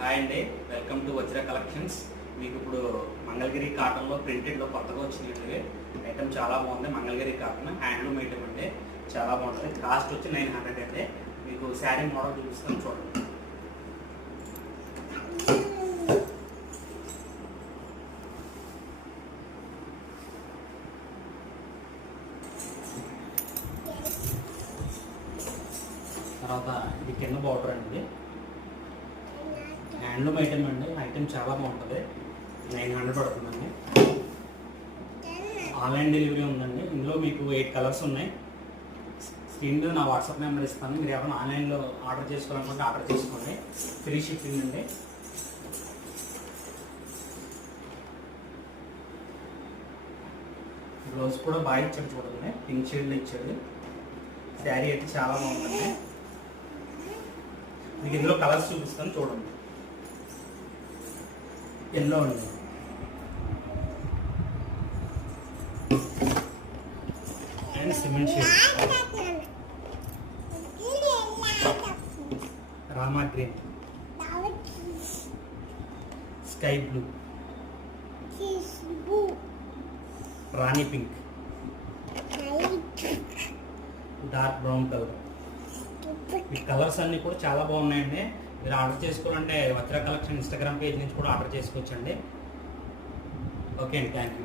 Hi అండి, welcome to Vajra collections. మీకు ఇప్పుడు మంగళగిరి కాటన్లో ప్రింటెడ్లో కొత్తగా వచ్చినట్టు ఐటమ్ చాలా బాగుంది. మంగళగిరి కాటన్ హ్యాండ్లూమ్ ఐటమ్ అండి, చాలా బాగుంటుంది. కాస్ట్ వచ్చి 900 అండి. మీకు శారీ మోడల్ చూపిస్తాను చూడండి. తర్వాత ఇది కింద బార్డర్ అండి, హ్యాండ్లూమ్ ఐటమ్ అండి. ఐటమ్ చాలా బాగుంటుంది. 900 పడుతుందండి. ఆన్లైన్ డెలివరీ ఉందండి. ఇందులో మీకు 8 కలర్స్ ఉన్నాయి. స్క్రీన్ మీద నా వాట్సాప్ నెంబర్ ఇస్తాను. మీరు ఎవరైనా ఆన్లైన్లో ఆర్డర్ చేసుకోవాలనుకుంటే ఆర్డర్ చేసుకోండి. ఫ్రీ షిప్పింగ్ అండి. బ్లౌజ్ కూడా బాగా ఇచ్చాడు చూడండి, పింక్ షేడ్లో ఇచ్చాడు. శారీ అయితే చాలా బాగుంటుంది. మీకు ఇందులో కలర్స్ చూపిస్తాను చూడండి. ఎల్లో అండి, and cement shade, Rama green, sky blue, Rani pink, dark brown colour. ఈ కలర్స్ అన్నీ కూడా చాలా బాగున్నాయండి. మీరు ఆర్డర్ చేసుకోవాలంటే వజ్ర కలెక్షన్ ఇన్స్టాగ్రామ్ పేజ్ నుంచి కూడా ఆర్డర్ చేసుకోవచ్చండి. ఓకే అండి, థ్యాంక్ యూ.